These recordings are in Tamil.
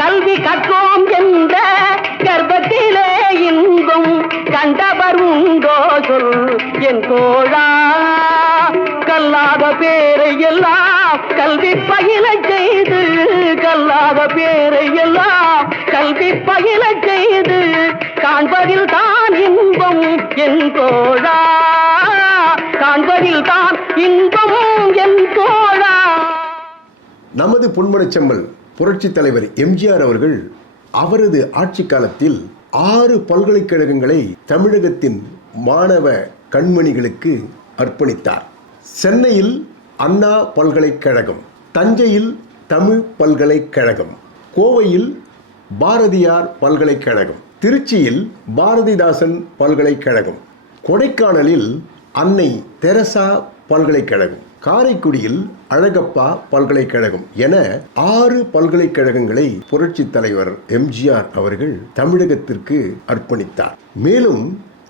கல்வி கற்றோம் என்ற கர்ப்பத்திலே இன்பம் கண்டவர் உண்டோ சொல் என் தோழா கல்லாத பேரை எல்லாம் கல்வி பயில செய்து கல்லாத பேரை எல்லாம் கல்வி பயில செய்து காண்பதில் தான் இன்பம் என் தோழா காண்பதில் தான் இன்பம் என் தோழா நமது பொன்மனச்செம்மல் புரட்சித் தலைவர் எம்ஜிஆர் அவர்கள் அவரது ஆட்சி காலத்தில் ஆறு பல்கலைக்கழகங்களை தமிழகத்தின் மாணவ கண்மணிகளுக்கு அர்ப்பணித்தார். சென்னையில் அண்ணா பல்கலைக்கழகம் தஞ்சையில் தமிழ் பல்கலைக்கழகம் கோவையில் பாரதியார் பல்கலைக்கழகம் திருச்சியில் பாரதிதாசன் பல்கலைக்கழகம் கொடைக்கானலில் அன்னை தெரசா பல்கலைக்கழகம் காரைக்குடியில் அழகப்பா பல்கலைக்கழகம் என ஆறு பல்கலைக்கழகங்களை புரட்சி தலைவர் எம்ஜிஆர் அவர்கள் தமிழகத்திற்கு அர்ப்பணித்தார். மேலும்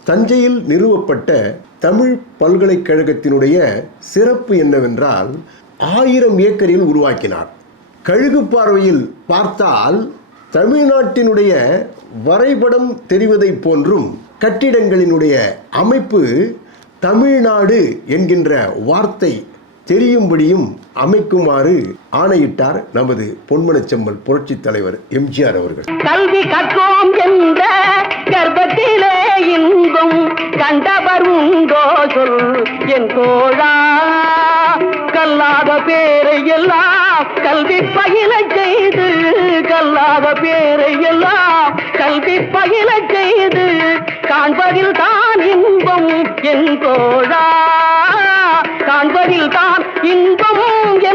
தஞ்சையில் நிறுவப்பட்ட தமிழ் பல்கலைக்கழகத்தினுடைய சிறப்பு என்னவென்றால் ஆயிரம் ஏக்கரில் உருவாக்கினார். கழுகு பார்வையில் பார்த்தால் தமிழ்நாட்டினுடைய வரைபடம் தெரிவதைப் போன்றும் கட்டிடங்களினுடைய அமைப்பு தமிழ்நாடு என்கின்ற வார்த்தை தெரியும்படியும் அமைக்குமாறு ஆணையிட்டார் நமது பொன்மனச்செம்மல் புரட்சித் தலைவர் எம்ஜிஆர் அவர்கள். கல்வி கற்கோம் என்ற கர்ப்பத்திலே இன்பம் கண்டவர் உண்டோ சொல் என் தோழா கல்லாத பேரை எல்லாம் கல்வி பயில செய்து கல்லாத பேரை எல்லாம் கல்வி பயில செய்து காண்பதில் தான் இன்பம் என் தோழா 银根也